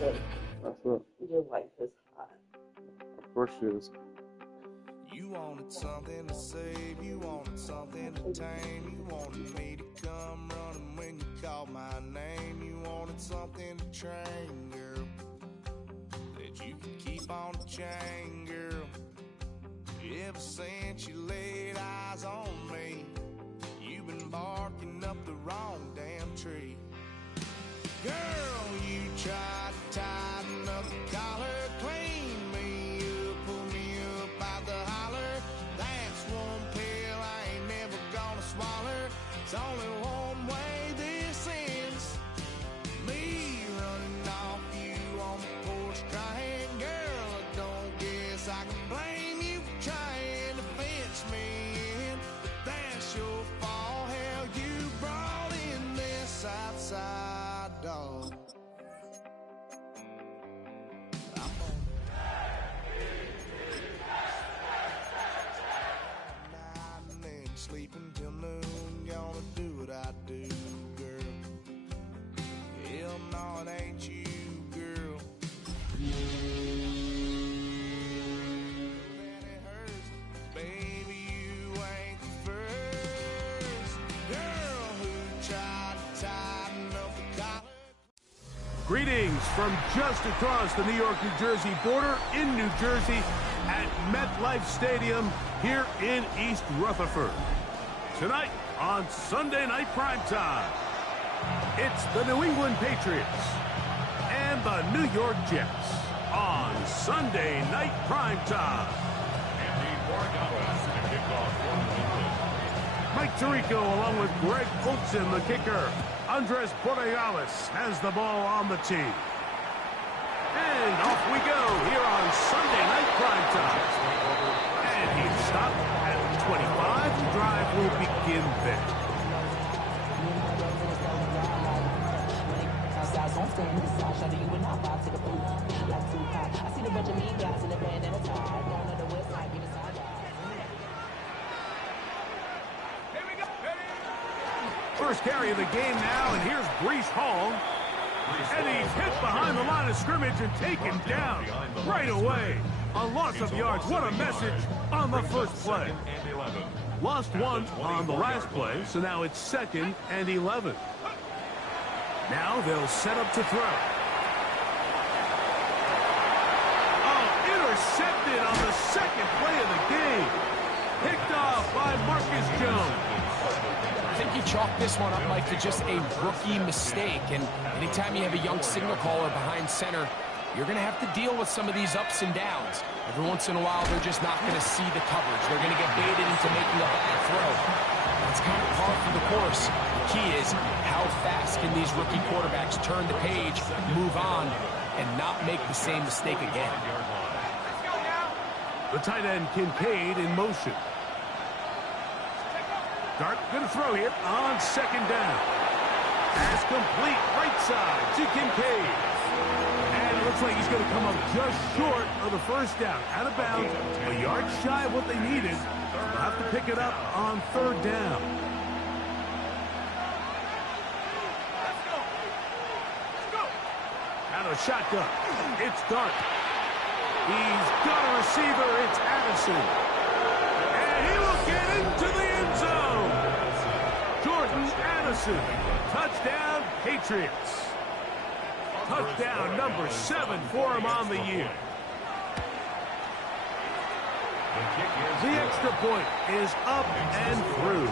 That's it. Your wife is hot. Of course she is. You wanted something to save, you wanted something to tame, you wanted me to come running when you called my name, you wanted something to train, girl, that you could keep on the chain, girl. Ever since you laid eyes on me, you've been barking up the wrong damn tree. Girl, you tried to tighten up the collar, clean me up, pull me up out the holler. That's one pill I ain't never gonna swallow. It's only one way this ends. Me running off you on the porch crying. Girl, I don't guess I can blame you for trying to fence me in. But that's your fault, hell, you brought in this outside dog. Sleeping till noon, gonna do what I do, girl. Hell no, it ain't you, girl. That it hurts, baby, you ain't the first girl who tried to tighten up the collar. Greetings from just across the New York-New Jersey border in New Jersey at MetLife Stadium here in East Rutherford. Tonight on Sunday Night Primetime, it's the New England Patriots and the New York Jets on Sunday Night Primetime. Mike Tirico along with Greg Olson, the kicker. Andres Borregales has the ball on the tee. And off we go here on Sunday Night Primetime. And he's stopped at 25. The drive will begin there. First carry of the game now, and here's Breece Hall. And he's hit behind the line of scrimmage and taken down right away. A loss of yards. What a message on the first play. Lost one on the last play, so now it's 2nd and 11. Now they'll set up to throw. Oh, intercepted on the second play of the game. Picked off by Marcus Jones. I think you chalk this one up, Mike, to just a rookie mistake. And anytime you have a young signal caller behind center, you're going to have to deal with some of these ups and downs. Every once in a while, they're just not going to see the coverage. They're going to get baited into making a bad throw. That's kind of par for the course. The key is how fast can these rookie quarterbacks turn the page, move on, and not make the same mistake again. The tight end Kincaid in motion. Dart going to throw here on 2nd down. Pass complete right side to Kincaid. And it looks like he's going to come up just short of the first down. Out of bounds, a yard shy of what they needed. They'll have to pick it up on 3rd down. Out of shotgun, it's Dart. He's got a receiver, it's Addison. And he will get into the end zone. Jordan Addison, touchdown Patriots. Touchdown number 7 for him on the year. The extra point is up and through.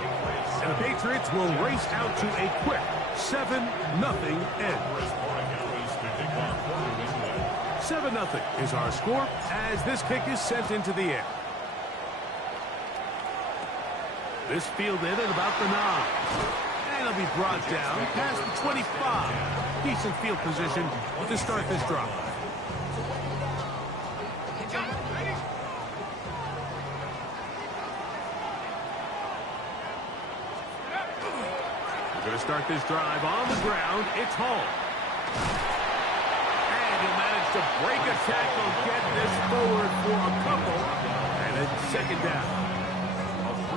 And the Patriots will race out to a quick 7-0 end. 7-0 is our score as this kick is sent into the air. This fielded at about the 9. And it'll be brought down past the 25. Decent field position to start this drive. We're going to start this drive on the ground. It's Hall. And he'll manage to break a tackle, get this forward for a couple. And it's 2nd down.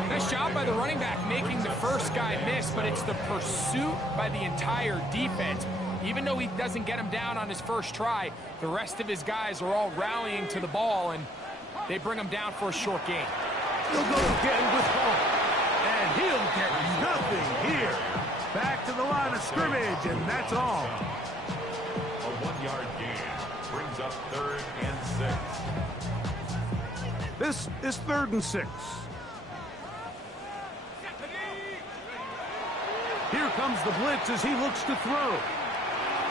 Nice job by the running back making the first guy miss, but it's the pursuit by the entire defense. Even though he doesn't get him down on his first try, the rest of his guys are all rallying to the ball, and they bring him down for a short gain. He'll go again with Hall. And he'll get nothing here. Back to the line of scrimmage, and that's all. A 1-yard gain brings up 3rd and 6. This is 3rd and 6. Here comes the blitz as he looks to throw.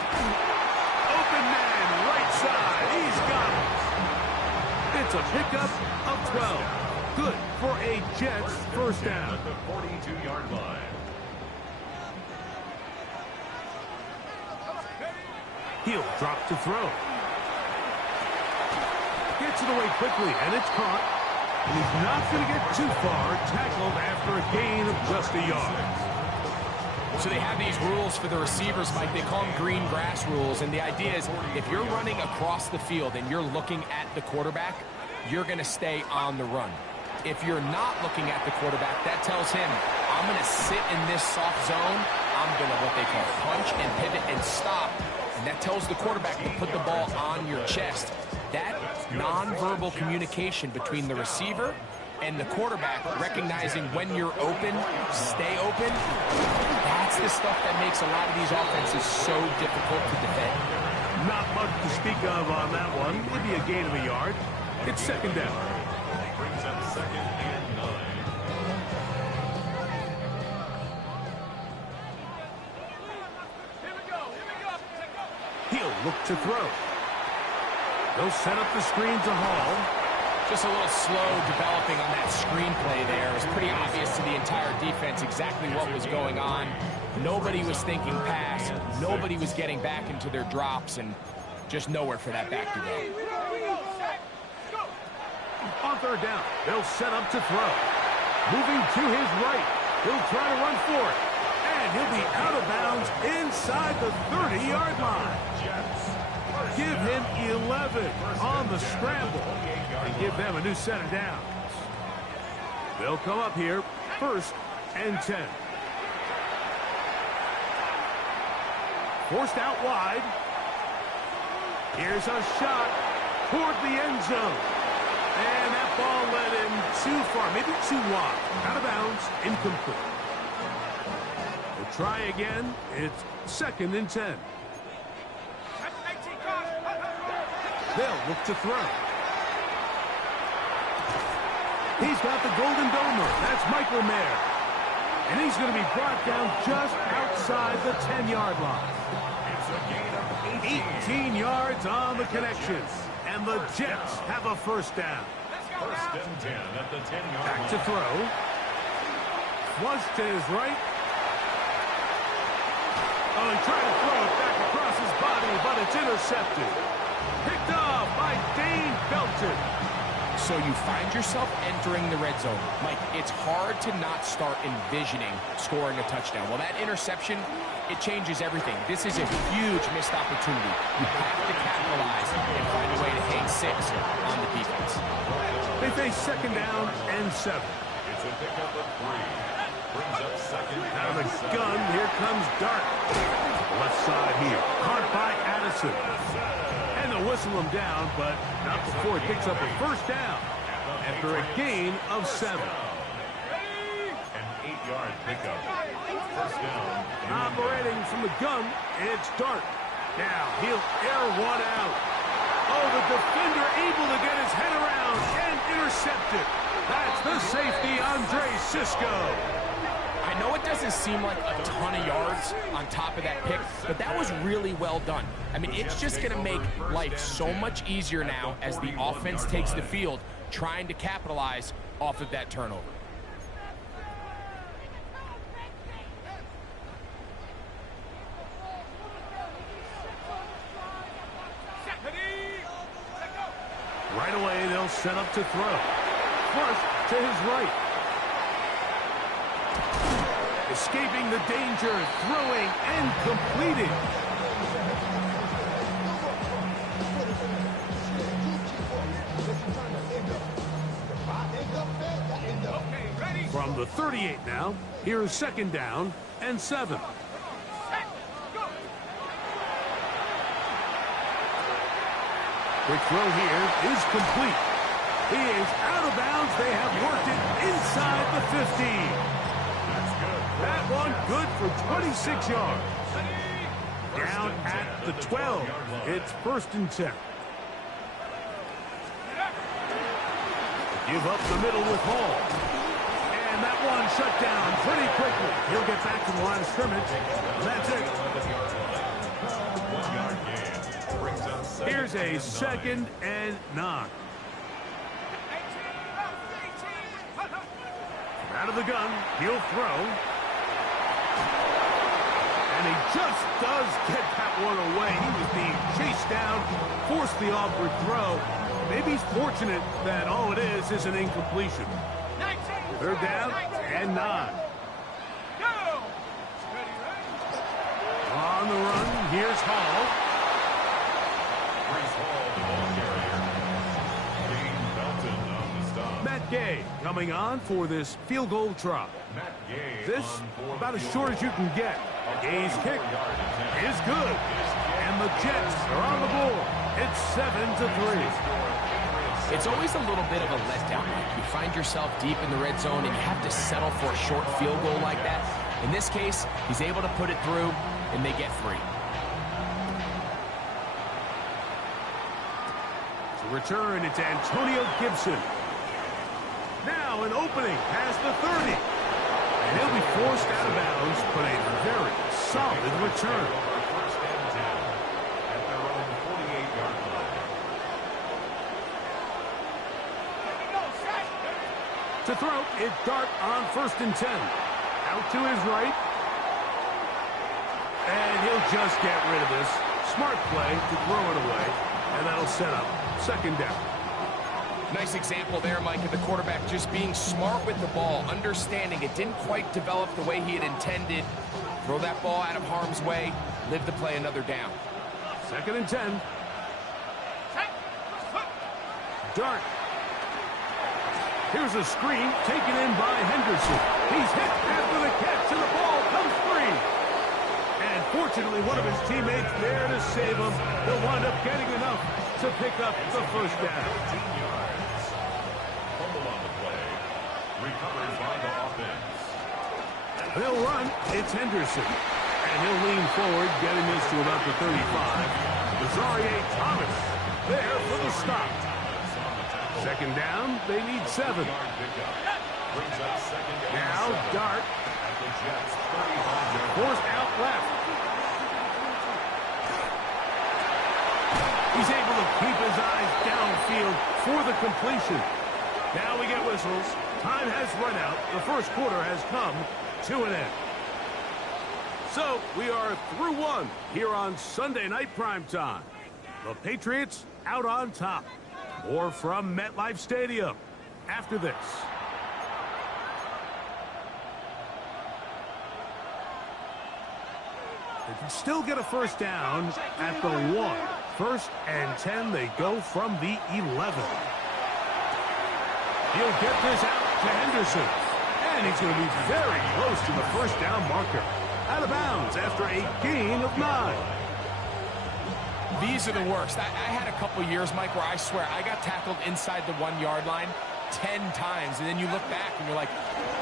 Open man, right side. He's got it. It's a pickup of 12. Good for a Jets first down. At the 42-yard line. He'll drop to throw. Gets it away quickly, and it's caught. And he's not going to get too far, tackled after a gain of just a yard. So they have these rules for the receivers, Mike. They call them green grass rules, and the idea is if you're running across the field and you're looking at the quarterback, you're going to stay on the run. If you're not looking at the quarterback, that tells him, I'm going to sit in this soft zone. I'm going to what they call punch and pivot and stop. And that tells the quarterback to put the ball on your chest. That nonverbal communication between the receiver and the quarterback, recognizing when you're open, stay open, that's the stuff that makes a lot of these offenses so difficult to defend. Not much to speak of on that one. Maybe a gain of a yard. It's 2nd down. Brings up 2nd and 9. He'll look to throw. They'll set up the screen to Hall. Just a little slow developing on that screenplay there. It was pretty obvious to the entire defense exactly what was going on. Nobody was thinking pass. Nobody was getting back into their drops, and just nowhere for that back to go. On 3rd down, they'll set up to throw. Moving to his right. He'll try to run for it. And he'll be out of bounds inside the 30-yard line. Give him 11 on the scramble and give them a new set of downs. They'll come up here, 1st and 10. Forced out wide. Here's a shot toward the end zone. And that ball led him too far, maybe too wide. Out of bounds, incomplete. We'll try again. It's 2nd and 10. They'll look to throw. He's got the golden domer. That's Michael Mayer. And he's going to be brought down just outside the 10-yard line. It's a gain of 18 yards on the connection. And the Jets have a first down. 1st and 10 at the 10-yard line. Back to throw. Flush to his right. Oh, he tried to throw it back across his body, but it's intercepted. Picked off by Dane Belton. So you find yourself entering the red zone. Mike, it's hard to not start envisioning scoring a touchdown. Well, that interception, it changes everything. This is a huge missed opportunity. You have to capitalize and find a way to hang 6 on the defense. They face 2nd down and 7. It's a pickup of 3. Brings up 2nd Out of and the 7. gun, here comes Dart. Left side here. Caught by Addison. And they'll whistle him down, but not before he picks up a first down after a gain of 7. An 8-yard pickup. First down. Operating from the gun, it's Dart. Now he'll air one out. Oh, the defender able to get his head around and intercept it. That's the safety, Andre Sisco. I know it doesn't seem like a ton of yards on top of that pick, but that was really well done. I mean, it's just going to make life so much easier now as the offense takes the field, trying to capitalize off of that turnover. Right away, they'll set up to throw. Flush to his right. Escaping the danger, throwing and completing. From the 38 now, here's 2nd down and 7. Quick throw here is complete. He is out of bounds. They have worked it inside the 15. That's good. That one good for 26 yards. Down at the 12. It's 1st and 10. Give up the middle with Hall. And that one shut down pretty quickly. He'll get back to the line of scrimmage. That's it. 1 yard gain. Brings up second. Here's a 2nd and 9. Out of the gun, he'll throw. And he just does get that one away. He was being chased down, forced the awkward throw. Maybe he's fortunate that all it is an incompletion. 3rd down and 9. On the run, here's Hall. Brees Hall, the ball carrier. Dane Belton on the stop. Matt Gay coming on for this field goal try. Matt Gay This on for about the as field short goal. as you can get. Gay's kick 24-yard attempt. is good. And the Jets are on the board. It's 7-3. It's always a little bit of a letdown. You find yourself deep in the red zone and you have to settle for a short field goal like that. In this case, he's able to put it through, and they get 3. To return, it's Antonio Gibson. Now an opening past the 30. And he'll be forced out of bounds, but a very solid return. 1st and 10 at their own 48-yard line. To throw, it's Dart on 1st and 10. Out to his right. And he'll just get rid of this. Smart play to throw it away. And that'll set up 2nd down. Nice example there, Mike, of the quarterback just being smart with the ball, understanding it didn't quite develop the way he had intended. Throw that ball out of harm's way, live to play another down. 2nd and 10. Dart. Here's a screen taken in by Henderson. He's hit after the catch, and the ball comes free. And fortunately, one of his teammates there to save him. He'll wind up getting enough to pick up the 1st down. 13 yards. Fumble on the play. Recovered by the offense. They'll run. It's Henderson. And he'll lean forward, getting this to about the 35. Azarie Thomas there for the stop. 2nd down, they need 7. Brings up 2nd and Now 7 Dart at the Jets' 35-yard forced out left. He's able to keep his eyes downfield for the completion. Now we get whistles. Time has run out. The 1st quarter has come to an end. So we are through 1 here on Sunday Night Primetime. The Patriots out on top. More from MetLife Stadium after this. They can still get a 1st down at the 1. 1st and 10, they go from the 11. He'll get this out to Henderson. And he's going to be very close to the 1st down marker. Out of bounds after a gain of 9. These are the worst. I had a couple years, Mike, where I swear I got tackled inside the 1-yard line 10 times. And then you look back and you're like,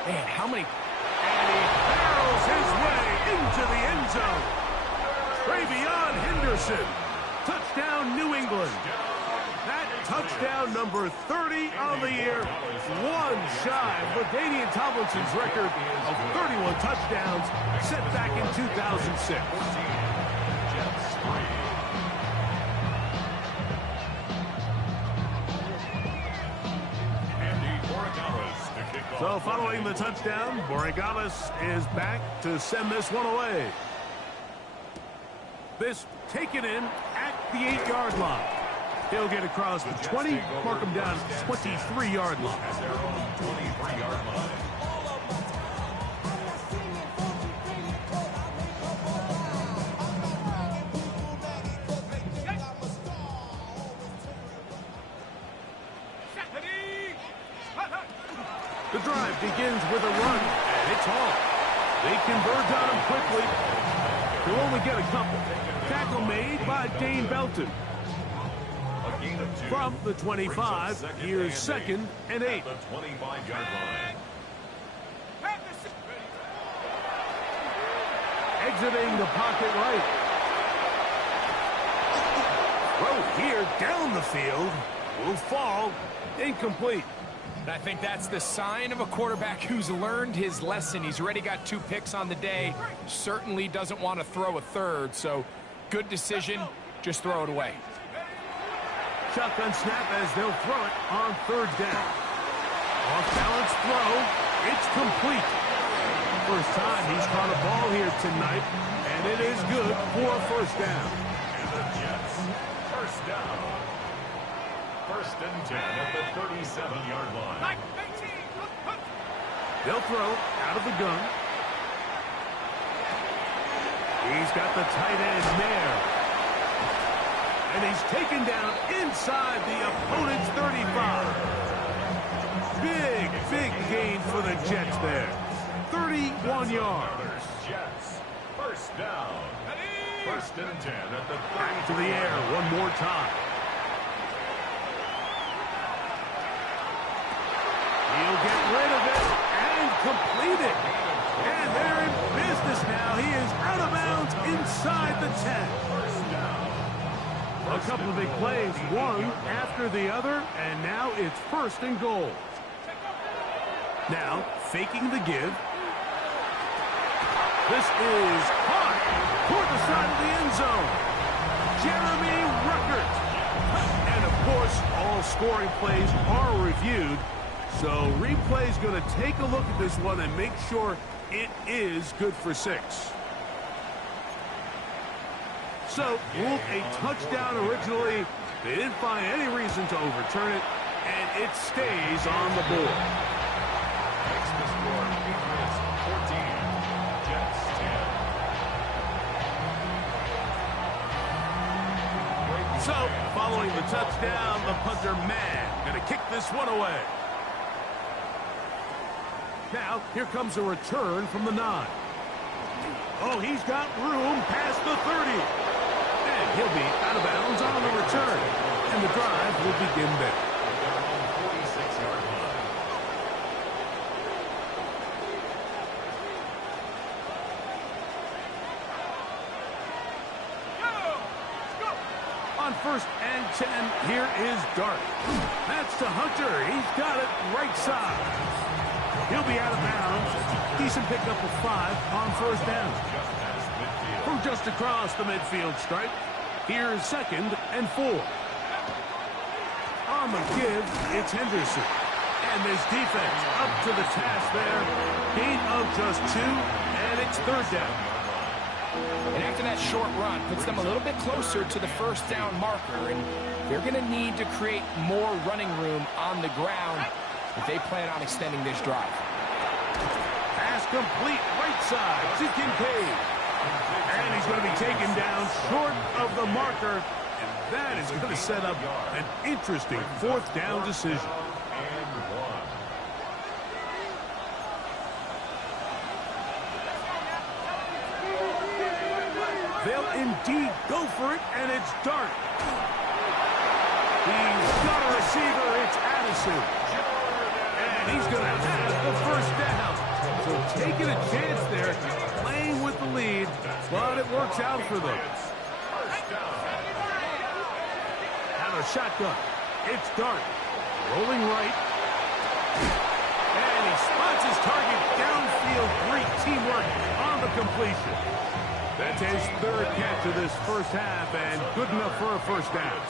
man, how many? And he barrels his way into the end zone. Travion Henderson. Touchdown, New England. That touchdown number 30 on the year. One shy of LaDainian Tomlinson's record of 31 touchdowns set back in 2006. So following the touchdown, Borregales is back to send this one away. This taken in at the 8-yard line. He'll get across the 20, mark him down at the 23-yard line. At their own 23-yard line. The drive begins with a run, and it's Hall. They converge on him quickly. He'll only get a couple. Tackle made by Dane Belton. A gain of From the 25, here's 2nd and 8. At the 25-yard line. Exiting the pocket right. Throw here down the field. Will fall. Incomplete. I think that's the sign of a quarterback who's learned his lesson. He's already got 2 picks on the day. Certainly doesn't want to throw a third, so good decision. Just throw it away. Shotgun snap as they'll throw it on 3rd down. Off-balance throw. It's complete. First time he's caught a ball here tonight, and it is good for a 1st down. And the Jets, 1st down. 1st and 10 at the 37-yard line. They'll throw out of the gun. He's got the tight end there. And he's taken down inside the opponent's 35. Big gain for the Jets there. 31 yards. Jets, 1st down. 1st and 10 at the 30. Back to the air one more time. He'll get rid of it and complete it. And they're in business now. He is out of bounds inside the 10. A couple of big plays, one after the other, and now it's 1st and goal. Now, faking the give. This is caught toward the side of the end zone. Jeremy Ruckert. And, of course, all scoring plays are reviewed. So replay's going to take a look at this one and make sure it is good for 6. So, ruled a touchdown originally. They didn't find any reason to overturn it, and it stays on the board. Makes the score Patriots 14, Jets 10. So, following the touchdown, the punter man going to kick this one away. Now, here comes a return from the 9. Oh, he's got room past the 30. And he'll be out of bounds on the return. And the drive will begin there. Their own 46-yard line. On 1st and 10, here is Dart. That's to Hunter. He's got it right side. He'll be out of bounds. Decent pickup of 5 on 1st down. From just across the midfield stripe, here's 2nd and 4. On the give, it's Henderson. And this defense up to the task there. Gain of just 2, and it's 3rd down. And after that short run, puts them a little bit closer to the 1st down marker, and they're going to need to create more running room on the ground if they plan on extending this drive. Pass complete right side to Kincaid. And he's going to be taken down short of the marker, and that is going to set up an interesting 4th down decision. And 1. They'll indeed go for it, and it's Dart. He's got a receiver, it's Addison. And he's going to have the 1st down. So taking a chance there, playing with the lead, but it works out for them. Now a shotgun. It's Dart. Rolling right. And he spots his target downfield. Great teamwork on the completion. That's his 3rd catch of this 1st half, and good enough for a 1st down.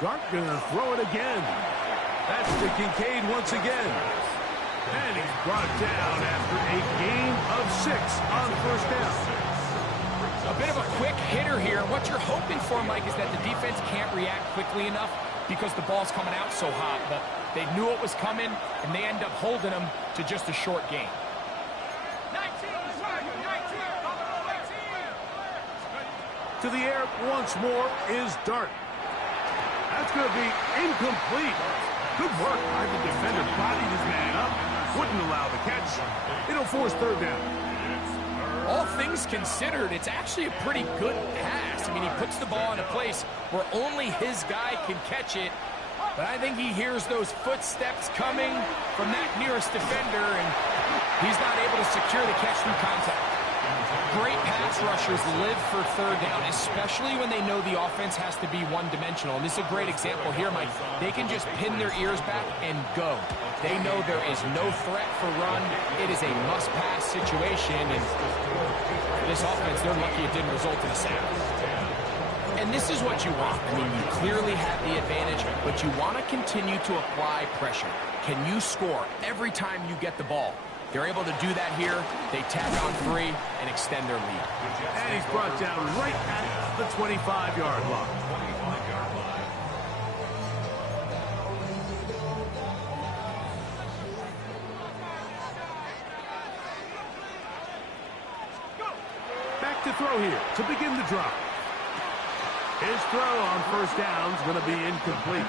Dart gonna throw it again. That's to Kincaid once again. And he's brought down after a gain of 6 on 1st down. A bit of a quick hitter here. What you're hoping for, Mike, is that the defense can't react quickly enough because the ball's coming out so hot. But they knew it was coming, and they end up holding them to just a short gain. To the air once more is Dart. That's going to be incomplete. Good work by the defender. Bodied his man up. Wouldn't allow the catch. It'll force 3rd down. It's 3rd all things considered, it's actually a pretty good pass. I mean, he puts the ball in a place where only his guy can catch it. But I think he hears those footsteps coming from that nearest defender, and he's not able to secure the catch through contact. Great pass rushers live for third down, especially when they know the offense has to be one-dimensional. And this is a great example here, Mike. They can just pin their ears back and go. They know there is no threat for run. It is a must-pass situation, and for this offense, they're lucky it didn't result in a sack. And this is what you want. I mean, you clearly have the advantage, but you want to continue to apply pressure. Can you score every time you get the ball? They're able to do that here. They tack on 3 and extend their lead. And he's brought down right at the 25-yard line. Back to throw here to begin the drive. His throw on first down is going to be incomplete.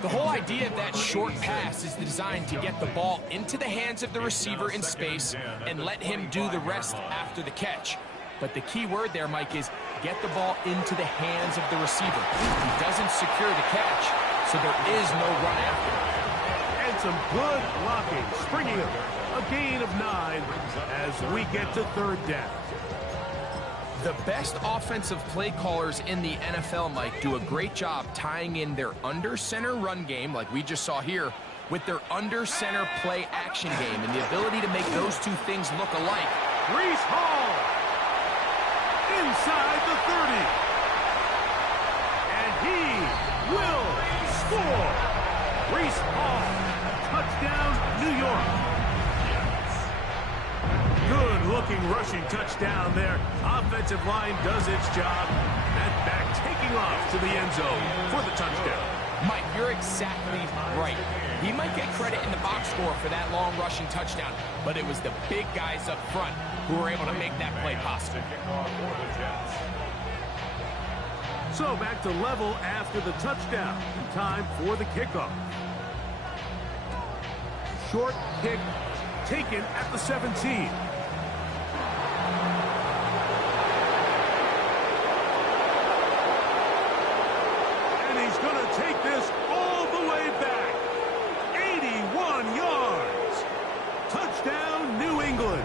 The whole idea of that short pass is designed to get the ball into the hands of the receiver in space and let him do the rest after the catch. But the key word there, Mike, is get the ball into the hands of the receiver. He doesn't secure the catch, so there is no run after. And some good blocking, springing up a gain of 9 as we get to third down. The best offensive play callers in the NFL, Mike, do a great job tying in their under-center run game, like we just saw here, with their under-center play action game, and the ability to make those two things look alike. Breece Hall inside the 30. And he will score. Breece Hall, touchdown, New York. Good-looking rushing touchdown there. Offensive line does its job. And back taking off to the end zone for the touchdown. Mike, you're exactly right. He might get credit in the box score for that long rushing touchdown, but it was the big guys up front who were able to make that play possible. So back to level after the touchdown. Time for the kickoff. Short kick taken at the 17. Take this all the way back. 81 yards. Touchdown, New England.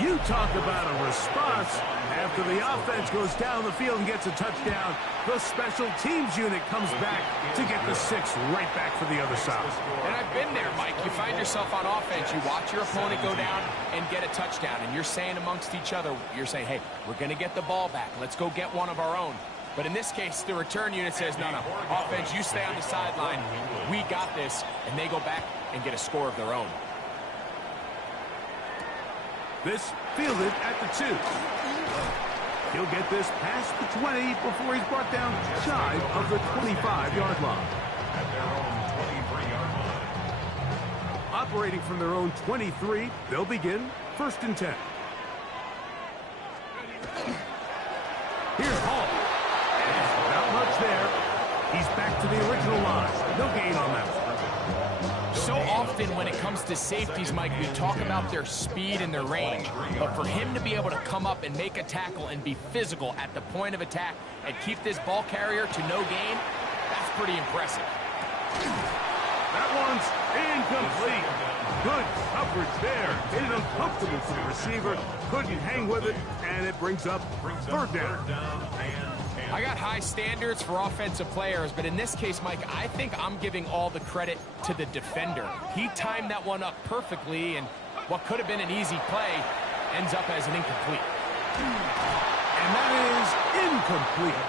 You talk about a response. After the offense goes down the field and gets a touchdown, the special teams unit comes back to get the 6 right back for the other side. And I've been there, Mike. You find yourself on offense, you watch your opponent go down and get a touchdown, and you're saying amongst each other, you're saying, hey, we're going to get the ball back. Let's go get one of our own. But in this case, the return unit says, no, offense, you stay on the sideline. We got this, and they go back and get a score of their own. This fielded at the 2. He'll get this past the 20 before he's brought down shy of the 25-yard line. At their own 23-yard line. Operating from their own 23, they'll begin 1st and 10. Here's Hall. And not much there. He's back to the original line. No gain on that one. So often when it comes to safeties, Mike, we talk about their speed and their range. But for him to be able to come up and make a tackle and be physical at the point of attack and keep this ball carrier to no gain, that's pretty impressive. That one's incomplete. Good coverage there. It is uncomfortable for the receiver. Couldn't hang with it, and it brings up third down. I got high standards for offensive players, but in this case, Mike, I think I'm giving all the credit to the defender. He timed that one up perfectly, and what could have been an easy play ends up as an incomplete. And that is incomplete.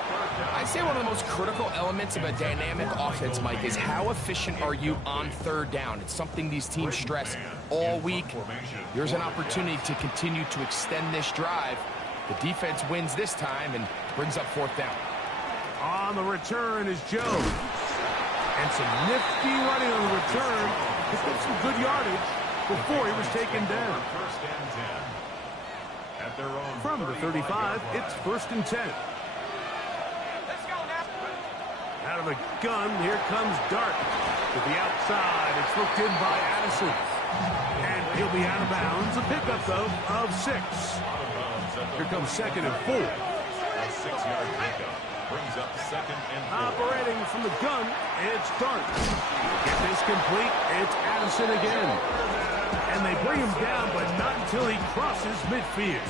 I'd say one of the most critical elements of a dynamic offense, Mike, is how efficient are you on third down. It's something these teams stress all week. Here's an opportunity to continue to extend this drive. The defense wins this time and brings up 4th down. On the return is Jones. And some nifty running on the return. Picked up some good yardage before he was taken down. From the 35, it's 1st and 10. Out of the gun, here comes Dart. To the outside, it's looked in by Addison. And He'll be out of bounds. A pickup, though, of 6. Here comes 2nd and 4. A 6-yard pickup brings up 2nd and 4. Operating from the gun, it's Dart. Get this complete, it's Addison again. And they bring him down, but not until he crosses midfield.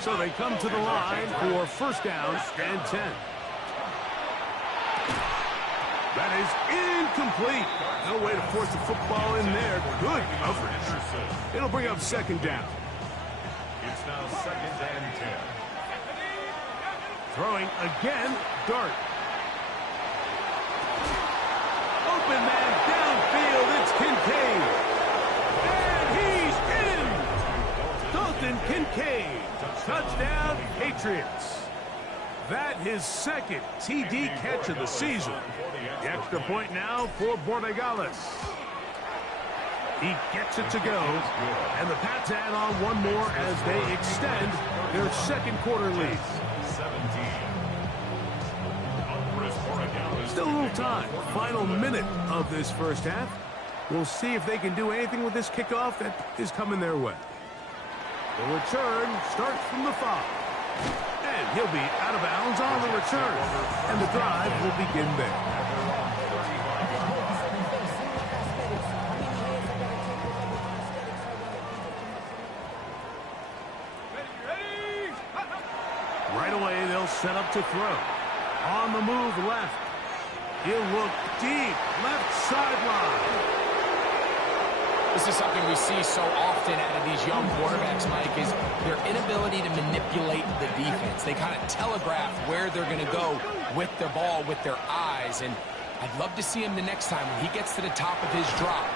So they come to the line for 1st down and 10. That is incomplete. No way to force the football in there. Good coverage. It'll bring up 2nd down. It's now 2nd and 10. Throwing again, Dart. Open man downfield, it's Kincaid. And he's in! Dalton Kincaid. Touchdown, Patriots. That his 2nd TD catch of the season. The extra point now for Borregales. He gets it to go, and the Pats add on one more as they extend their 2nd quarter lead. 17. Still a little time. Final minute of this 1st half. We'll see if they can do anything with this kickoff that is coming their way. The return starts from the 5. And he'll be out of bounds on the return. And the drive will begin there. Right away, they'll set up to throw. On the move left. He'll look deep. Left sideline. This is something we see so often out of these young quarterbacks, Mike, is their inability to manipulate the defense. They kind of telegraph where they're going to go with the ball, with their eyes. And I'd love to see him the next time when he gets to the top of his drop.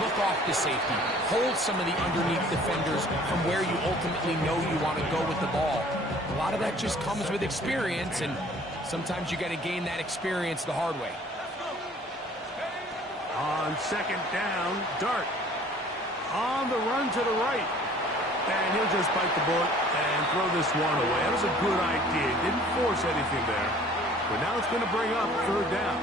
Look off the safety. Hold some of the underneath defenders from where you ultimately know you want to go with the ball. A lot of that just comes with experience, and sometimes you got to gain that experience the hard way. On 2nd down, Dart. On the run to the right. And he'll just bite the bullet and throw this one away. That was a good idea. Didn't force anything there. But now it's going to bring up 3rd down.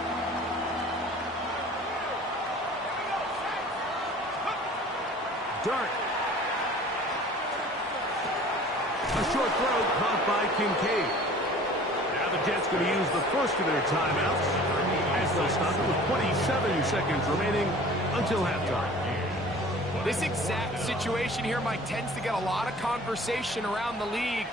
Dart. A short throw caught by Kincaid. Now the Jets going to use the first of their timeouts as they'll stop it with 27 seconds remaining until halftime. This exact situation here, Mike, tends to get a lot of conversation around the league.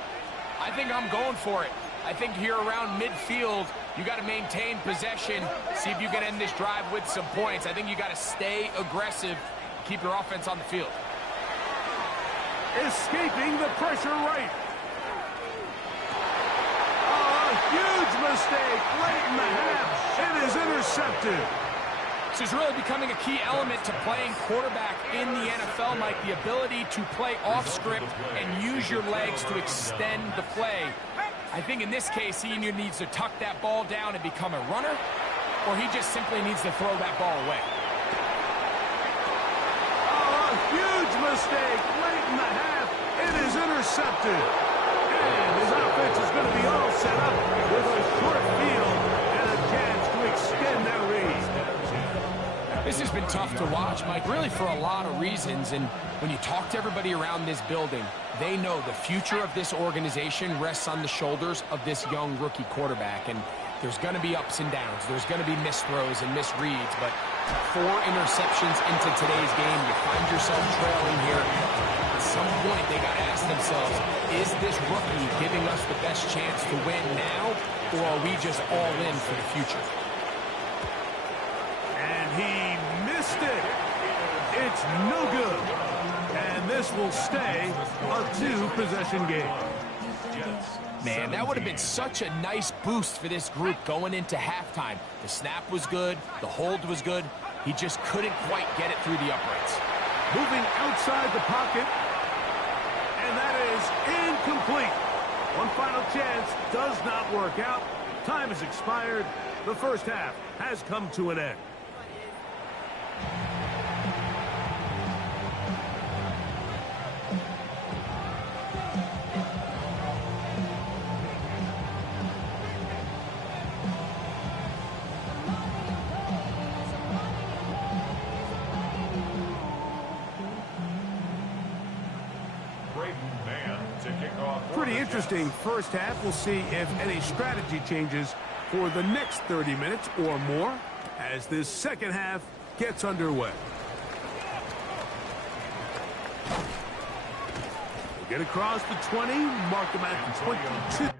I think I'm going for it. I think here around midfield, you got to maintain possession, see if you can end this drive with some points. I think you got to stay aggressive, keep your offense on the field. Escaping the pressure right. Oh, a huge mistake late in the half. It is intercepted. This is really becoming a key element to playing quarterback in the NFL, Mike. The ability to play off script and use your legs to extend the play. I think in this case, he either needs to tuck that ball down and become a runner, or he just simply needs to throw that ball away. Oh, a huge mistake late in the half. It is intercepted. And his offense is going to be all set up with a short field and a chance to extend their lead. This has been tough to watch, Mike, really for a lot of reasons. And when you talk to everybody around this building, they know the future of this organization rests on the shoulders of this young rookie quarterback. And there's going to be ups and downs. There's going to be missed throws and misreads. But 4 interceptions into today's game, you find yourself trailing here. At some point, they got to ask themselves, is this rookie giving us the best chance to win now, or are we just all in for the future? He missed it. It's no good. And this will stay a 2-possession game. Man, that would have been such a nice boost for this group going into halftime. The snap was good. The hold was good. He just couldn't quite get it through the uprights. Moving outside the pocket. And that is incomplete. One final chance does not work out. Time has expired. The first half has come to an end. Interesting first half. We'll see if any strategy changes for the next 30 minutes or more as this second half gets underway. We'll get across the 20, mark them at the 22.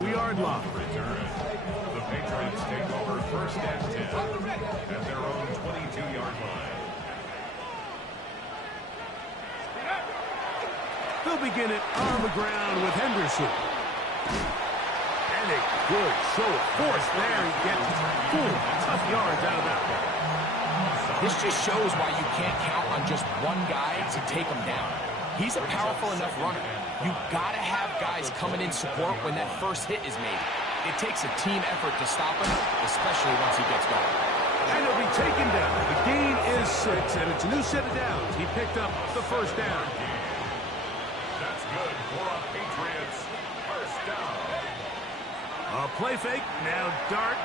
Yard line. The Patriots take over first and 10 at their own 22-yard line. They'll begin it on the ground with Henderson. And a good show of force there. He gets 4 tough yards out of that one. This just shows why you can't count on just one guy to take him down. He's a powerful enough runner. You gotta have guys coming in support when that first hit is made. It takes a team effort to stop him, especially once he gets going. And he'll be taken down. The gain is 6, and it's a new set of downs. He picked up the first down. That's good for a Patriots first down. A play fake, now Dart.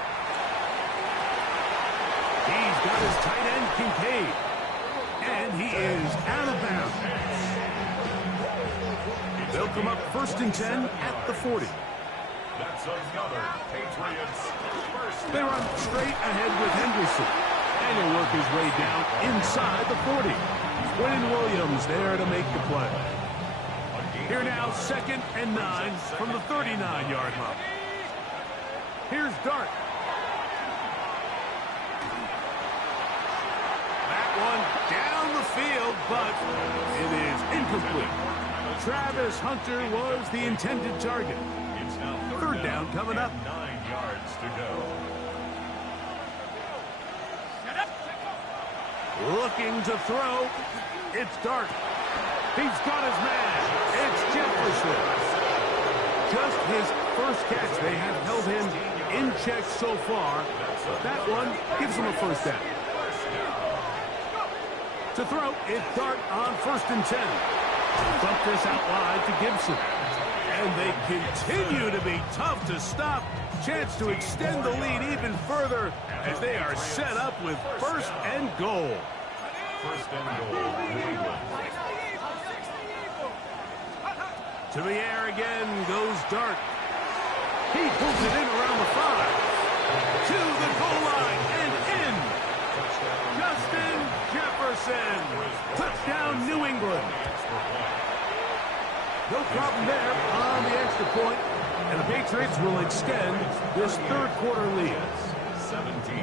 He's got his tight end, Kincaid. And he is out of bounds. They'll come up first and 10 at the 40. That's another Patriots first down. They run straight ahead with Henderson. And he'll work his way down inside the 40. Quinn Williams there to make the play. Here now, 2nd and 9 from the 39-yard line. Here's Dart. That one down the field, but it is incomplete. Travis Hunter was the intended target. It's now 3rd down coming up. 9 yards to go. Looking to throw. It's Dart. He's got his man. It's Jefferson. Just his first catch. They have held him in check so far. That one gives him a 1st down. To throw, it's Dart on 1st and 10. Bump this out wide to Gibson. And they continue to be tough to stop. Chance to extend the lead even further as they are set up with 1st and goal. 1st and goal, New England. To the air again goes Dart. He pulls it in around the 5. To the goal line and in. Justin Jefferson. Touchdown, New England. No problem there on the extra point. And the Patriots will extend this 3rd quarter lead. 17.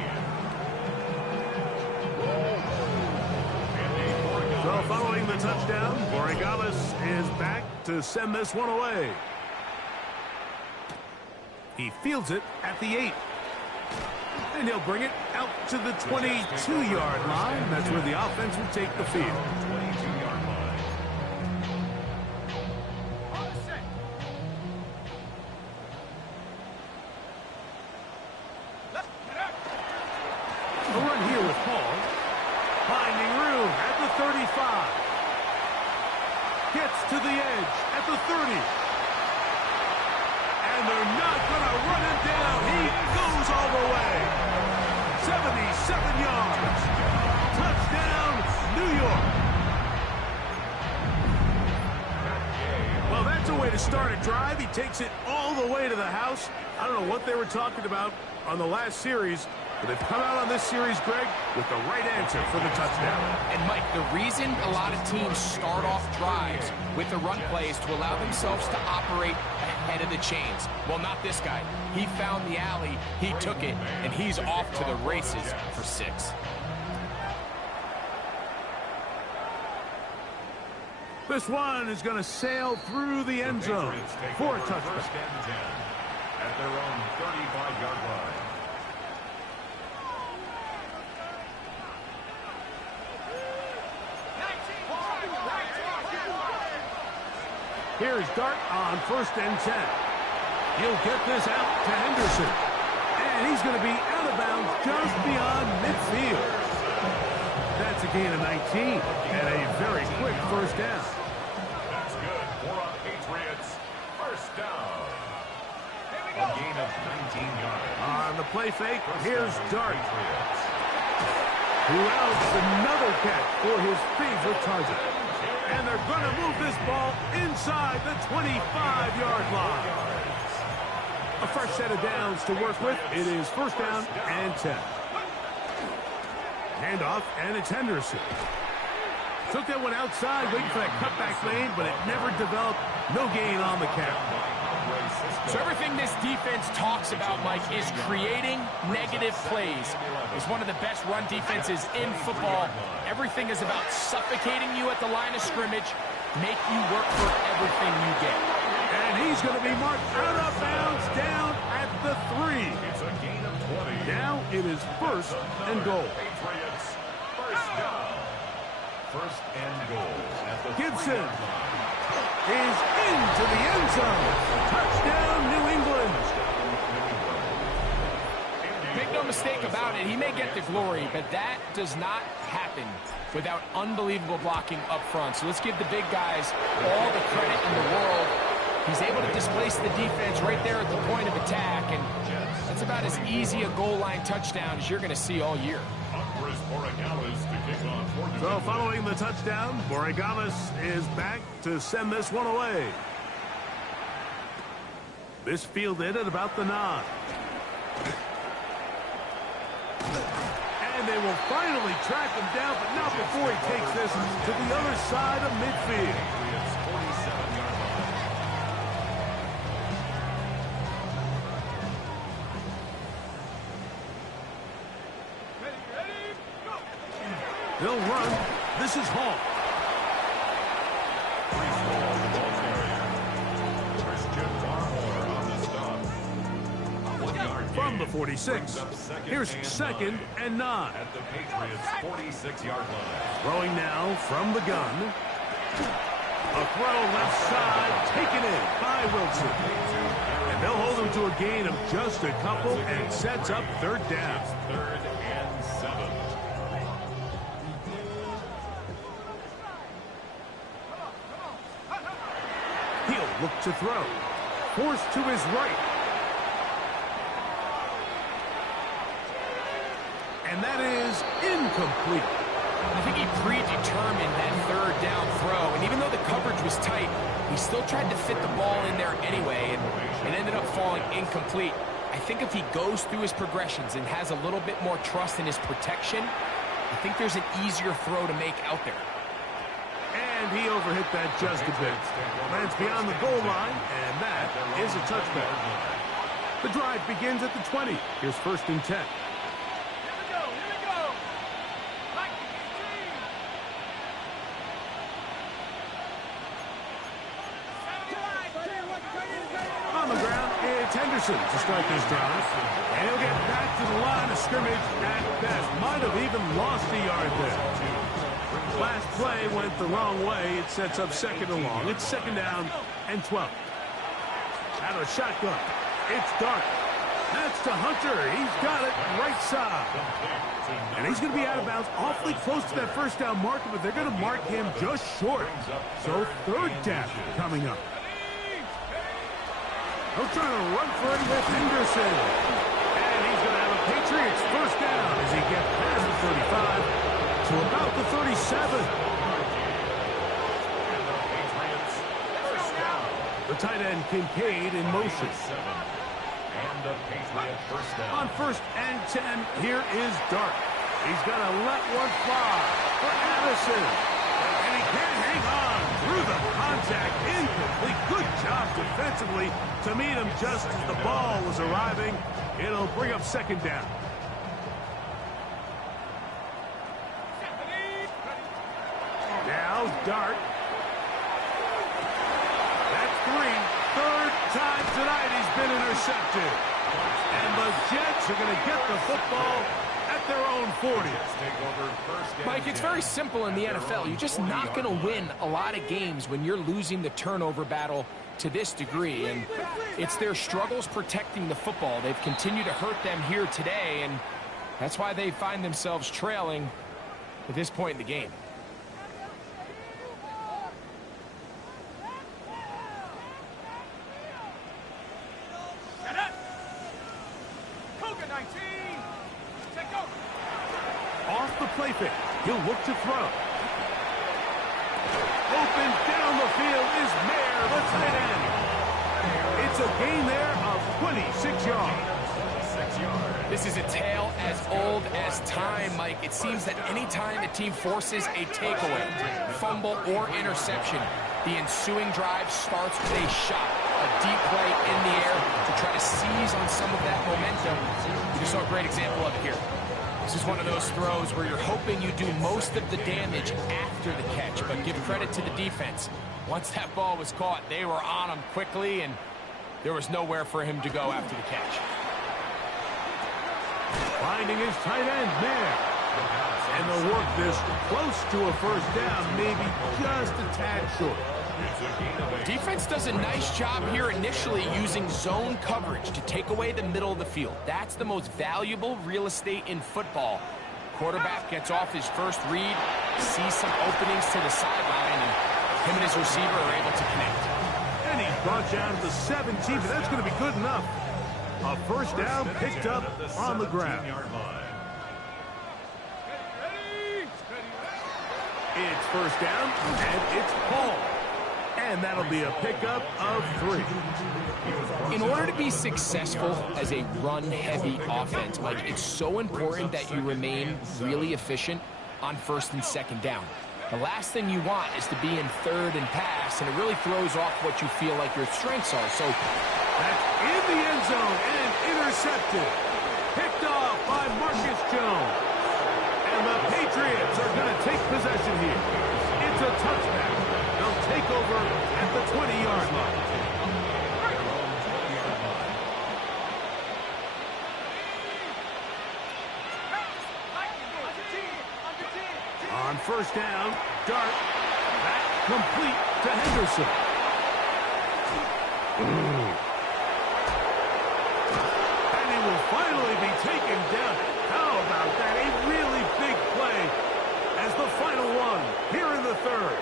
So following the touchdown, Borregales is back to send this one away. He fields it at the 8. And he'll bring it out to the 22-yard line. That's where the offense will take the field. 22-yard line. A run here with Paul. Finding room at the 35. Gets to the edge at the 30. And they're not going to run him down. He goes all the way. 77 yards. Touchdown, New York. Well, that's a way to start a drive. He takes it all the way to the house. I don't know what they were talking about on the last series, but they've come out on this series, Greg, with the right answer for the touchdown. And, Mike, the reason a lot of teams start off drives with the run play is to allow themselves to operate ahead of the chains. Well, not this guy. He found the alley, he took it, and he's off to the races for 6. This one is going to sail through the end zone for a touchdown. 1st and 10 at their own 35-yard line. Here's Dart on 1st and 10. He'll get this out to Henderson. And he's going to be out of bounds just beyond midfield. That's a gain of 19 and a very quick 1st down. That's good for our Patriots. 1st down. A gain of 19 yards. On the play fake, here's Dart. Patriots. Who else? Another catch for his favorite target. And they're going to move this ball inside the 25-yard line. A fresh set of downs to work with. It is 1st down and 10. Handoff, and it's Henderson. Took that one outside, waiting for that cutback lane, but it never developed. No gain on the count. So everything this defense talks about, Mike, is creating negative plays. It's one of the best run defenses in football. Everything is about suffocating you at the line of scrimmage, make you work for everything you get. And he's going to be marked out of bounds down at the 3. It's a gain of 20. Now it is 1st and goal. Patriots. 1st down. 1st and goal at the Gibson 3-yard line. is into the end zone. Touchdown, New England. Make no mistake about it, he may get the glory, but that does not happen without unbelievable blocking up front. So let's give the big guys all the credit in the world. He's able to displace the defense right there at the point of attack, and that's about as easy a goal line touchdown as you're going to see all year. So following the touchdown, Borregales is back to send this one away. This fielded at about the 9. And they will finally track him down, but not before he takes this to the other side of midfield. They'll run. This is Hall. From the 46, here's 2nd and 9. At the Patriots' 46-yard line. Throwing now from the gun. A throw left side, taken in by Wilson. And they'll hold him to a gain of just a couple and sets up 3rd down. 3rd and 7. He'll look to throw. Forced to his right. And that is incomplete. I think he predetermined that 3rd down throw, and even though the coverage was tight, he still tried to fit the ball in there anyway, and it ended up falling incomplete. I think if he goes through his progressions and has a little bit more trust in his protection, I think there's an easier throw to make out there. And he overhit that just a bit. Lands beyond the goal line, and that is a touchback. The drive begins at the 20. Here's 1st and 10. Henderson to start this drive, and he'll get back to the line of scrimmage at best. Might have even lost a yard there. Last play went the wrong way. It sets up 2nd and long. It's 2nd down and 12. Out of a shotgun. It's Dark. That's to Hunter. He's got it right side. And he's going to be out of bounds awfully close to that 1st down marker, but they're going to mark him just short. So 3rd down coming up. He'll try to run for it with Henderson. And he's going to have a Patriots 1st down as he gets past the 35 to about the 37. The tight end Kincaid in motion. On 1st and 10, here is Dark. He's going to let one fly for Addison. And he can't hang on through the contact. Incomplete. Good job defensively to meet him just as the ball was arriving. It'll bring up 2nd down. Now Dark. That's 3. 3rd time tonight he's been intercepted. And the Jets are going to get the football at their own 40. Mike, it's very simple in the NFL. You're just not going to win a lot of games when you're losing the turnover battle to this degree. And it's their struggles protecting the football. They've continued to hurt them here today, and that's why they find themselves trailing at this point in the game. Off the play fake. He'll look to throw. Open down the field is Mayer, the tight end. It's a gain there of 26 yards. This is a tale as old as time, Mike. It seems that any time a team forces a takeaway, fumble, or interception, the ensuing drive starts with a shot, a deep play in the air to try to seize on some of that momentum. You just saw a great example of it here. This is one of those throws where you're hoping you do most of the damage after the catch, but give credit to the defense. Once that ball was caught, they were on him quickly, and there was nowhere for him to go after the catch. Finding his tight end, Mayer. And they'll work this close to a 1st down, maybe just a tad short. Defense does a nice job here initially using zone coverage to take away the middle of the field. That's the most valuable real estate in football. Quarterback gets off his first read, sees some openings to the sideline, and him and his receiver are able to connect. And he's brought down to the 17, but that's going to be good enough. A 1st down picked up on the ground. It's 1st down, and it's Paul. And that'll be a pickup of 3. In order to be successful as a run-heavy offense, Mike, it's so important that you remain really efficient on 1st and 2nd down. The last thing you want is to be in 3rd and pass, and it really throws off what you feel like your strengths are. So that's in the end zone and intercepted. Picked off by Marcus Jones. And the Patriots are going to take possession here. It's a touchback. They'll take over at the 20-yard line. On first down, Dart. Back complete to Henderson. And he will finally be taken down. How about that? A really big play as the final one here in the third.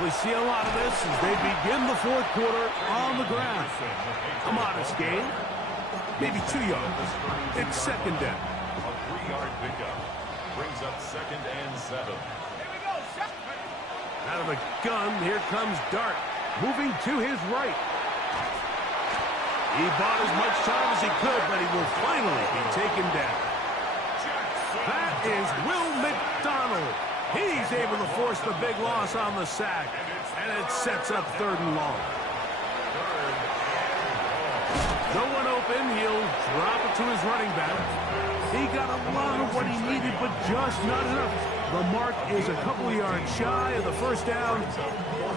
We see a lot of this as they begin the fourth quarter on the ground. A modest game, maybe 2 yards. It's second down. A 3-yard pickup brings up 2nd and 7. Out of the gun, here comes Dart, moving to his right. He bought as much time as he could, but he will finally be taken down. That is Will McDonald. He's able to force the big loss on the sack, and it sets up 3rd and long. No one open. He'll drop it to his running back. He got a lot of what he needed, but just not enough. The mark is a couple of yards shy of the first down.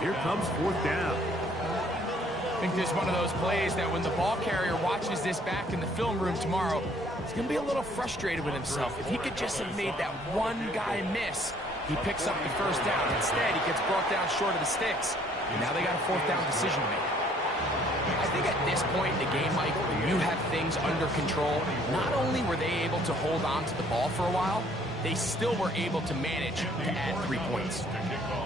Here comes 4th down. I think this is one of those plays that when the ball carrier watches this back in the film room tomorrow, he's going to be a little frustrated with himself. If he could just have made that one guy miss, he picks up the first down. Instead, he gets brought down short of the sticks. And now they got a 4th down decision to make. I think at this point in the game, Mike, when you have things under control, not only were they able to hold on to the ball for a while, they still were able to manage to add 3 points.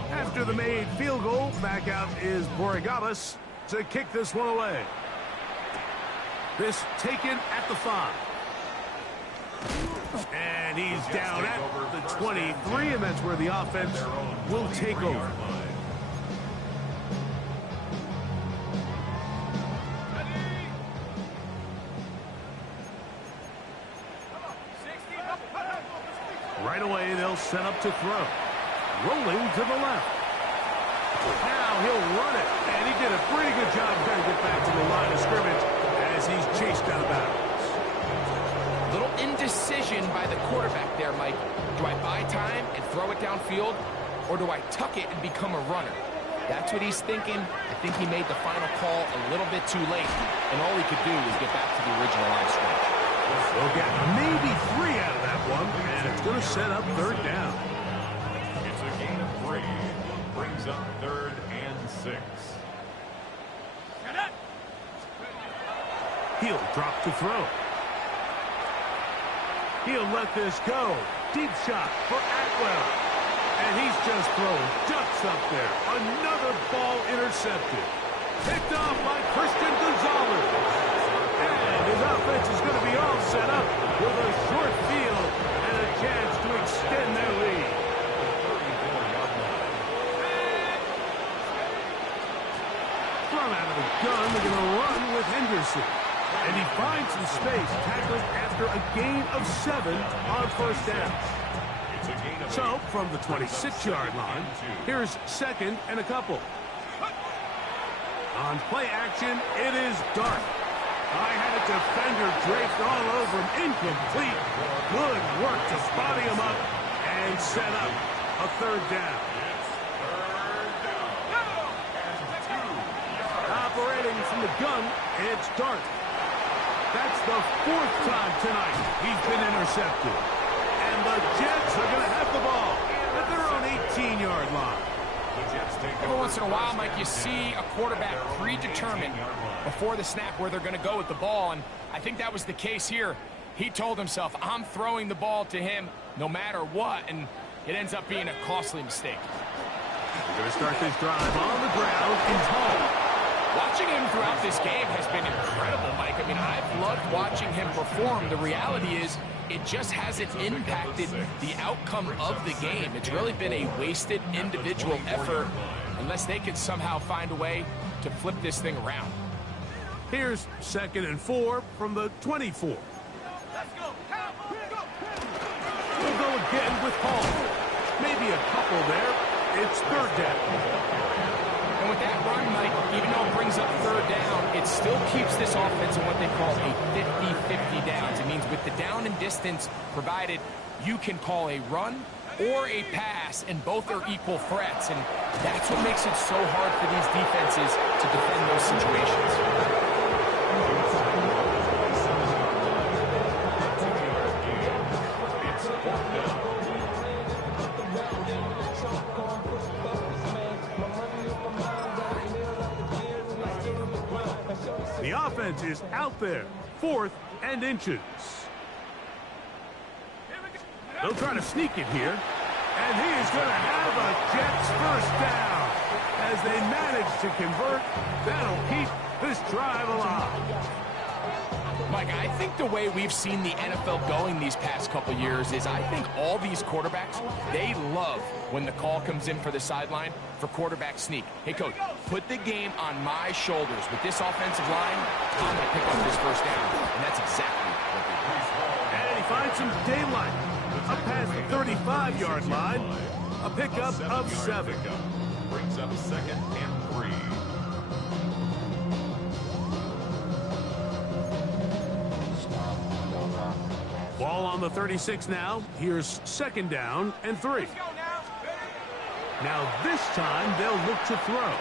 After the made field goal, back out is Borregales to kick this one away. This taken at the 5. And he's down at the 23, and that's where the offense will take over. Right away, they'll set up to throw. Rolling to the left. Now he'll run it, and he did a pretty good job trying to get back to the line of scrimmage as he's chased out of bounds. Little indecision by the quarterback there, Mike. Do I buy time and throw it downfield, or do I tuck it and become a runner? That's what he's thinking. I think he made the final call a little bit too late, and all he could do was get back to the original line of scrimmage. They'll get maybe 3 out of that one, and it's going to set up 3rd down. It's a gain of 3. Brings up 3rd and 6. He'll drop to throw. He'll let this go. Deep shot for Atwell. And he's just throwing ducks up there. Another ball intercepted. Picked off by Christian Gonzalez. And his offense is going to be all set up with a short field and a chance to extend their lead. From out of the gun, they're going to run with Henderson. And he finds some space, tackling after a gain of 7 on first down. So, from the 26-yard line, here's 2nd and a couple. On play action, it is Dart. I had a defender draped all over him, incomplete. Good work to body him up and set up a 3rd down. Operating from the gun, it's Dart. That's the 4th time tonight he's been intercepted. And the Jets are going to have the ball at their own 18-yard line. Every once in a while, Mike, you see a quarterback predetermined before the snap where they're going to go with the ball, and I think that was the case here. He told himself, I'm throwing the ball to him no matter what, and it ends up being a costly mistake. We're going to start this drive on the ground in home. Watching him throughout this game has been incredible, Mike. I mean, I've loved watching him perform. The reality is it just hasn't impacted the outcome of the game. It's really been a wasted individual effort unless they can somehow find a way to flip this thing around. Here's 2nd and 4 from the 24. We'll go again with Hall. Maybe a couple there. It's third down. And with that run, Mike, even though it brings up third down, it still keeps this offense in what they call a 50-50 downs. It means with the down and distance provided, you can call a run or a pass, and both are equal threats. And that's what makes it so hard for these defenses to defend those situations. The offense is out there, 4th and inches. They'll try to sneak it here, and he is going to have a Jets first down. As they manage to convert, that'll keep this drive alive. Mike, I think the way we've seen the NFL going these past couple years is I think all these quarterbacks, they love when the call comes in for the sideline for quarterback sneak. Hey, coach, put the game on my shoulders. With this offensive line, I'm going to pick up this first down. And that's exactly what they do. And he finds some daylight up past the 35-yard line. A pickup of 7. Brings up 2nd and 3. Ball on the 36 now. Here's 2nd down and 3. Now this time they'll look to throw.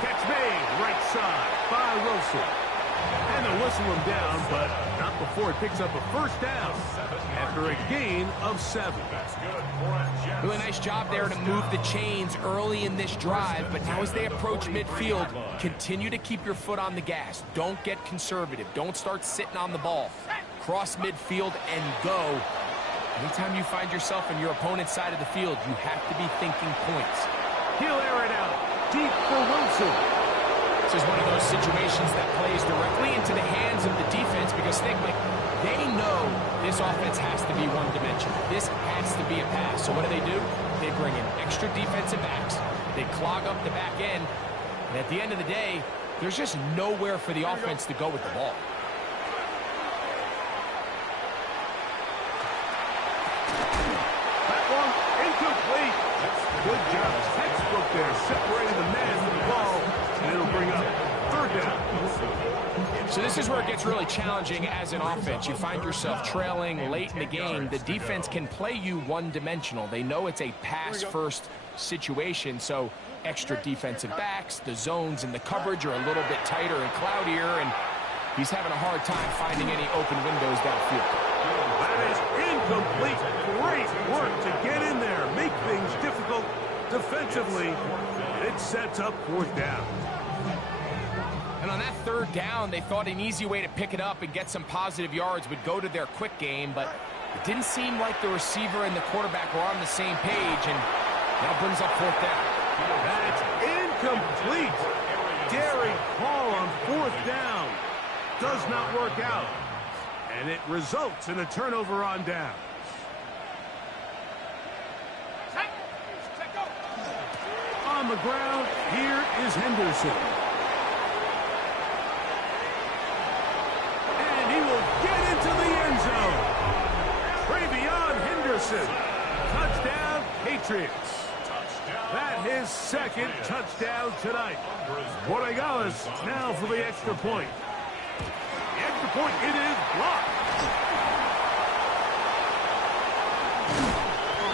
Catch made right side by Wilson. And they'll whistle him down, but not before it picks up a first down after a gain of 7. Really nice job there to move the chains early in this drive, but now as they approach midfield, continue to keep your foot on the gas. Don't get conservative. Don't start sitting on the ball. Cross midfield and go. Anytime you find yourself on your opponent's side of the field, you have to be thinking points. He'll air it out deep for Wilson. This is one of those situations that plays directly into the hands of the defense because think, like, they know this offense has to be one-dimensional. This has to be a pass. So what do? They bring in extra defensive backs. They clog up the back end. And at the end of the day, there's just nowhere for the offense to go with the ball. That one incomplete. Good job. Textbook there, separating the man from the ball. And it'll bring up third down. So this is where it gets really challenging as an offense. You find yourself trailing late in the game. The defense can play you one-dimensional. They know it's a pass-first situation, so extra defensive backs, the zones and the coverage are a little bit tighter and cloudier, and he's having a hard time finding any open windows downfield. That is incomplete. Great work to get in there, make things difficult defensively, and it sets up fourth down. And on that third down, they thought an easy way to pick it up and get some positive yards would go to their quick game, but it didn't seem like the receiver and the quarterback were on the same page, and that brings up fourth down. That's incomplete. Derek Hall on fourth down. Does not work out. And it results in a turnover on down. On the ground, here is Henderson. And he will get into the end zone. Travion Henderson. Touchdown, Patriots. That his second touchdown tonight. Borregales now for the extra point. The extra point, it is blocked.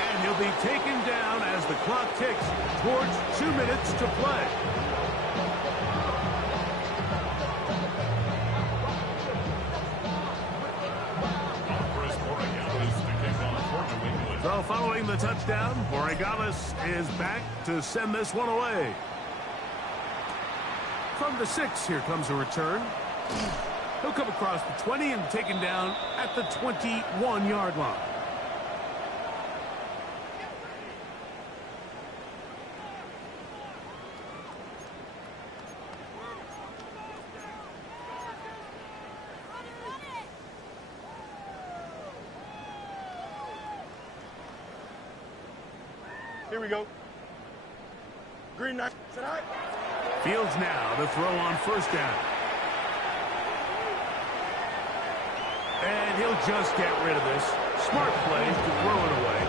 And he'll be taken down as the clock ticks towards 2 minutes to play. So following the touchdown, Borregales is back to send this one away. From the 6, here comes a return. He'll come across the 20 and taken down at the 21-yard line. Here we go. Green knight. Fields now to throw on first down. And he'll They'll just get rid of this. Smart play to throw it away,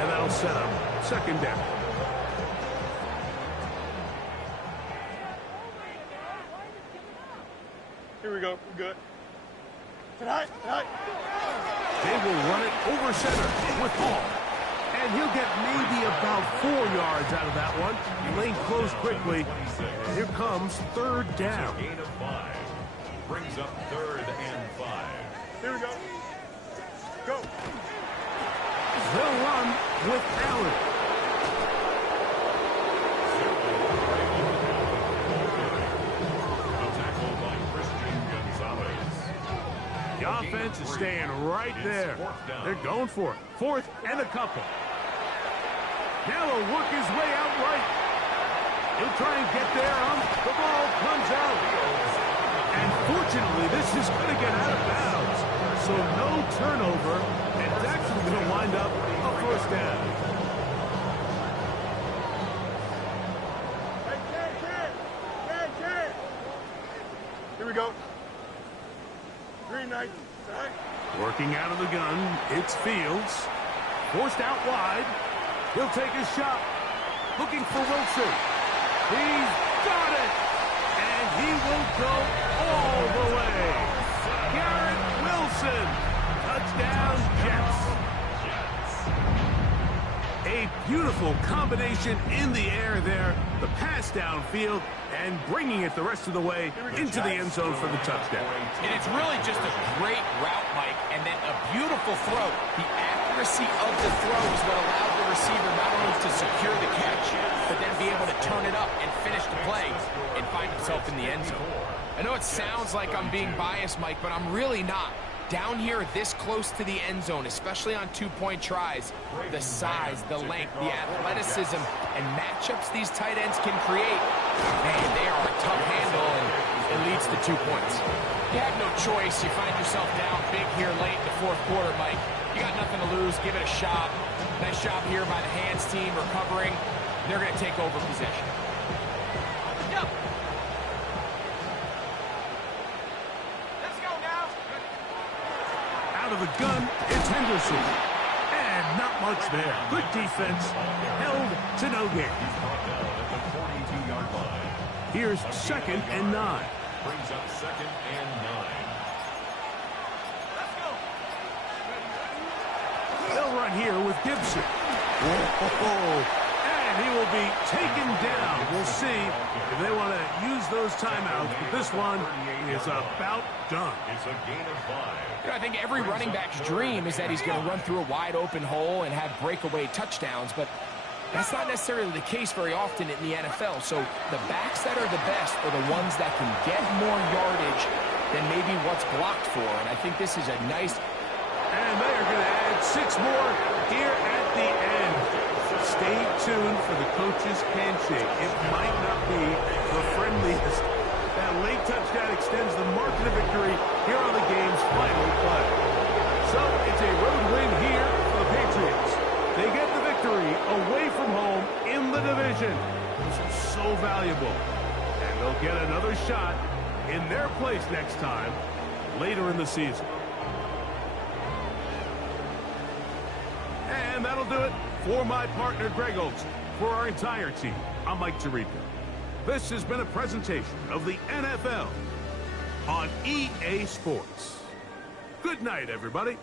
and that'll set up second down. Here we go. We're good. Tonight. They will run it over center with Hall. And he'll get maybe about 4 yards out of that one. Lane closed quickly. And here comes third down. Gain of 5. Brings up 3rd and 5. Here we go. Go. They'll run with Allen. A tackle by Christian Gonzalez. The offense is staying right there. They're going for it. 4th and a couple. Now he'll work his way out right. He'll try and get there. The ball comes out. And fortunately, this is going to get out of bounds. So no turnover, and it's actually going to wind up a first down. Hey. Here we go. Green Knight. Working out of the gun, it's Fields. Forced out wide. He'll take a shot. Looking for Wilson. He's got it. And he will go all the way. Garrett Wilson. Touchdown, Jets. A beautiful combination in the air there. The pass downfield and bringing it the rest of the way into the end zone for the touchdown. And it's really just a great route, Mike, and then a beautiful throw. The accuracy of the throw is what allowed the receiver not only to secure the catch, but then be able to turn it up and finish the play and find himself in the end zone. I know it sounds like I'm being biased, Mike, but I'm really not. Down here this close to the end zone, especially on two-point tries, the size, the length, the athleticism, and matchups these tight ends can create, man, they are a tough handle, and it leads to 2 points. You have no choice. You find yourself down big here late in the fourth quarter, Mike. You got nothing to lose. Give it a shot. Nice job here by the hands team recovering. They're going to take over possession. Yep. Out of the gun, it's Henderson. And not much there. Good defense. Held to no gain. Here's 2nd and 9. Brings up 2nd and 9. They'll run here with Gibson. Whoa. And he will be taken down. We'll see if they want to use those timeouts, but this one is about done. It's a gain of 5. You know, I think every running back's dream is that he's going to run through a wide open hole and have breakaway touchdowns, but that's not necessarily the case very often in the NFL. So the backs that are the best are the ones that can get more yardage than maybe what's blocked for, and I think this is a nice... And they are going to add 6 more here at the end. Stay tuned for the coach's handshake. It might not be the friendliest. That late touchdown extends the margin of victory here on the game's final play. So it's a road win here for the Patriots. They get the victory away from home in the division. This is so valuable. And they'll get another shot in their place next time later in the season. And that'll do it for my partner, Greg Olson. For our entire team, I'm Mike Tirico. This has been a presentation of the NFL on EA Sports. Good night, everybody.